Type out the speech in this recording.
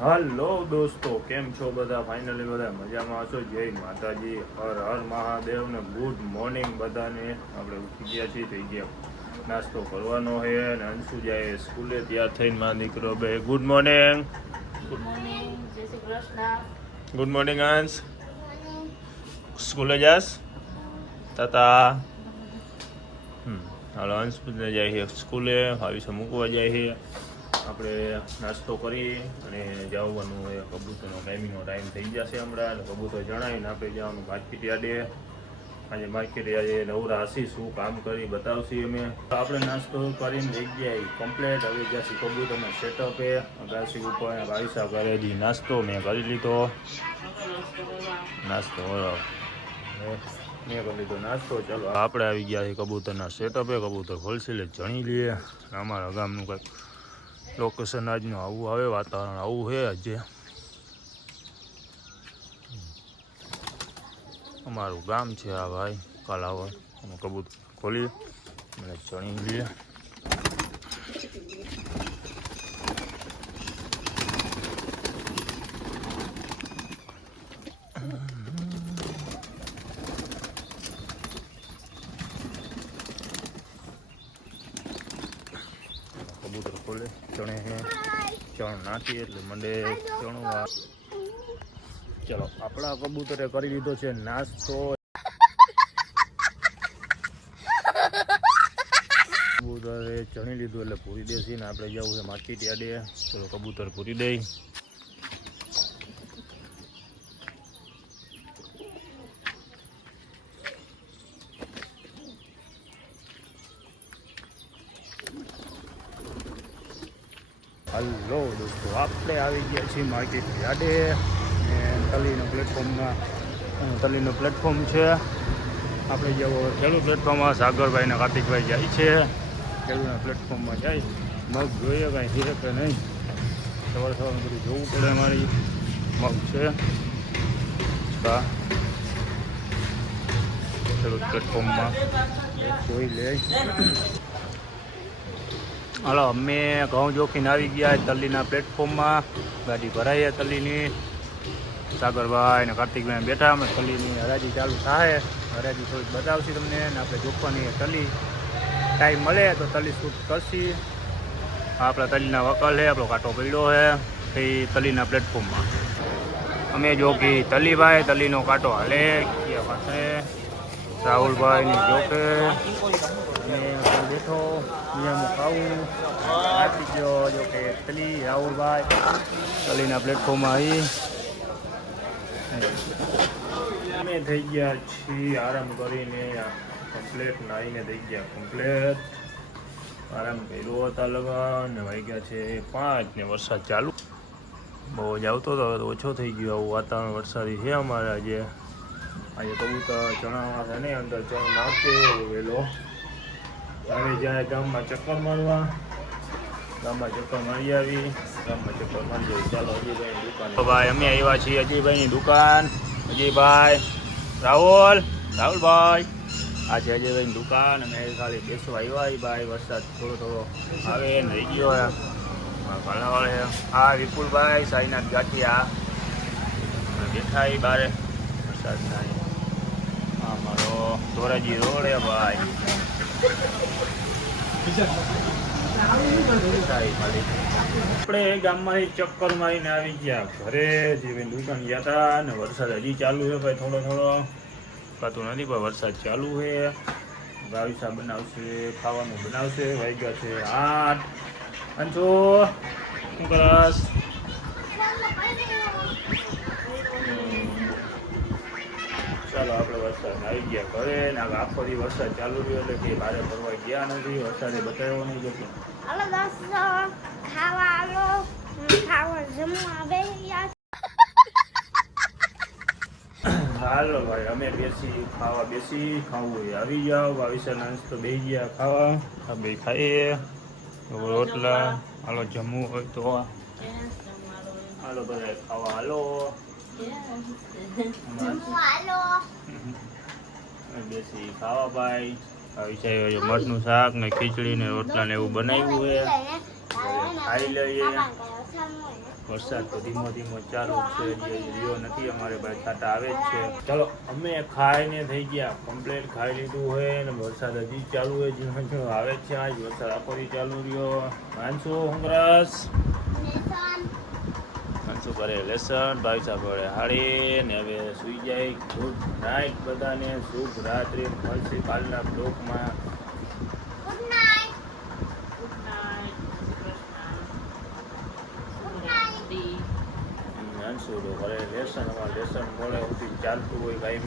Hello દોસ્તો, કેમ છો બધા? ફાઇનલી બધા મજામાં છો? જય માતાજી, હર હર મહાદેવ ને ગુડ મોર્નિંગ બધાને. આપણે ઉઠી ગયા છીએ, થઈ ગયા નાસ્તો કરવાનો છે અને અંશુ જાય સ્કૂલે. ત્યાં થઈને મારો દીકરો બે ગુડ મોર્નિંગ. ગુડ મોર્નિંગ, જય શ્રી કૃષ્ણ. ગુડ મોર્નિંગ અંશ. સ્કૂલે જાસ તાતા? હાલો, અંશ જાય છે સ્કૂલે. આવીશે મૂકવા જાય છે. આપણે નાસ્તો કરી અને જવાનું હોય. કબૂતરનો ટાઈમિંગનો ટાઈમ થઈ જશે હમણાં. કબૂતર જણાવીને આપણે જવાનું માર્કેટ યાર્ડે. આજે માર્કેટ યાર્ડે નવરા હસી શું કામ કરી બતાવશી અમે. આપણે નાસ્તો કરીને જઈ ગયા કમ્પ્લેટ. હવે જ્યાંથી કબૂતરના સેટઅપે અગાસી ઉપર વાયસા કરે જી નાસ્તો મેં કરી લીધો. નાસ્તો મેં કરી લીધો નાસ્તો. ચાલો આપણે આવી ગયા છીએ કબૂતરના સેટઅપે. કબૂતર હોલસેલે જણી લઈએ. અમારા ગામનું કંઈક લોકેશન આજનું આવું આવે, વાતાવરણ આવું છે. આજે અમારું ગામ છે આ ભાઈ. કાલ આવો અમે કબૂતર ખોલીએ અને ચણી લઈએ. કબૂતર ખોલે ચણે હે, ચણ નાખીએ એટલે મંડે ચણવા. ચલો, આપણા કબૂતરે કરી લીધો છે નાસ્તો. કબૂતરે ચણી લીધું એટલે પૂરી દેશી ને આપણે જવું છે માર્કેટ યાર્ડે. ચલો કબૂતર પૂરી દઈ. હલો દોસ્તો, આપણે આવી ગયા છીએ માર્કેટ યાર્ડે. તલીનો પ્લેટફોર્મ છે. આપણે જેવો ખેડૂત પ્લેટફોર્મમાં સાગરભાઈ ને કાર્તિકભાઈ જાય છે. ખેડૂતના પ્લેટફોર્મમાં જાય. મગ જોઈએ કાંઈ હીરે કે નહીં. સવારે સવારે બધું જોવું પડે. અમારી મગ છે ખેડૂત પ્લેટફોર્મમાં જોઈ લે. હાલો, અમે ઘઉં જોખીને આવી ગયા તલ્લીના પ્લેટફોર્મમાં. ગાડી ભરાઈએ તલ્લીની. સાગરભાઈ ને કાર્તિકભાઈ બેઠા. અમે તલ્લીની હરાજી ચાલુ થાય. હરાજી થોડીક બતાવશી તમને. ને આપણે જોખવાની તલ્લી ટાઈમ મળે તો તલ્લી શૂટ કરશી. આપણા તલ્લીના વકલ છે. આપણો કાંટો પડ્યો છે એ તલ્લીના પ્લેટફોર્મમાં. અમે જોખી તલ્લીભાઈ. તલ્લીનો કાંટો હાલે ક્યાં પાસે રાહુલભાઈની જોખે બેઠો. અહીંયા ખાવું આપી ગયો જો કે તલી રાહુલભાઈ તલીના પ્લેટફોર્મમાં આવી. અમે થઈ ગયા છીએ આરામ કરીને કમ્પ્લેટ. નાહીને થઈ ગયા કમ્પ્લેટ. આરામ કર્યો હતા લગન ને વાગ્યા છે 5 ને વરસાદ ચાલુ બહુ જ આવતો હતો. હવે તો ઓછો થઈ ગયો. આવું વાતાવરણ વરસાદી છે અમારે. આજે કબૂતર ચણાવવા છે ને અંદર ચણ નાખે વહેલો. હવે જાય ગામમાં ચક્કર મારવા. ગામમાં ચક્કર મારી આવી. ગામમાં ચક્કર મારી આવી. ચાલો અજયભાઈની દુકાન. ભાઈ અમે આવ્યા છીએ અજયભાઈની દુકાન. અજયભાઈ રાહુલભાઈ આ છે અજયભાઈની દુકાન. અમે ખાલી બેસવા આવ્યા. ભાઈ વરસાદ થોડો થોડો આવે ને રહી ગયો. ઘણાવાળે હા વિપુલભાઈ સાઈનાથ ગાંઠિયા બેઠા એ બારે વરસાદ ના. હા મારો ધોરાજી રોડ હે ભાઈ. આપણે ગામમાં ચક્કર મારીને આવી ગયા ઘરે. જેવી દુકાન ગયા હતા ને વરસાદ હજી ચાલુ છે ભાઈ. થોડો થોડો કાતું નથી પણ વરસાદ ચાલુ છે. ગાવીસા બનાવશે, ખાવાનું બનાવશે. વાગ્યા છે 8. અંશુ શું કરસ? ચાલો આપણે વરસાદ આવી ગયા ઘરે. ને આખો દી વરસાદ ચાલુ રહ્યો એટલે કે બહાર ફરવા ગયા નથી. વરસાદે બતાવ્યો નહીં જો. હાલો દોસ્તો, ખાવા આલો. ખાવા જમવા બેહ્યા. હાલો ભાઈ, અમે ખાવા બેસી. ખાવું હોય આવી જાઓ. ભાવિસા અંશ તો બે ગયા ખાવા. આ બે ખાઈએ રોટલા. હાલો જમવું હોય તો હાલો બધા ખાવા હાલો. બેસી ખાવા ભાઈ. ભાવિસા મઠનું શાક ને ખીચડી ને રોટલા ને એવું બનાવ્યું છે. ખાઈ લઈએ. વરસાદ તો ધીમો ધીમો ચાલુ જ છે, જે રહ્યો નથી અમારે ભાઈ છાટા આવે જ છે. ચલો અમે ખાઈને થઈ ગયા કમ્પ્લીટ, ખાઈ લીધું હોય ને વરસાદ હજી ચાલુ હોય, ઝીણો ઝીણો આવે છે. આજ વરસાદ આખો દી ચાલુ રહ્યો. માનસુ હુંગરસ માનસુ કરે લેસન, ભાઈ સાહેબ વડે હાડી ને હવે સુઈ જાય. ગુડ નાઇટ બધાને, શુભ રાત્રિ. મળશે કાલના બ્લોકમાં. Good night. Good night. Good night. માનસુ તો કરે લેસન, અમારે લેસન મોડે સુધી ચાલતું હોય ભાઈ.